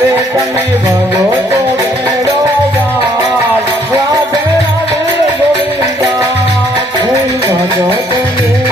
રે તમે ભગો તો મેળો રાધે રાધે ગોવિંદા. ભગો તો મેળો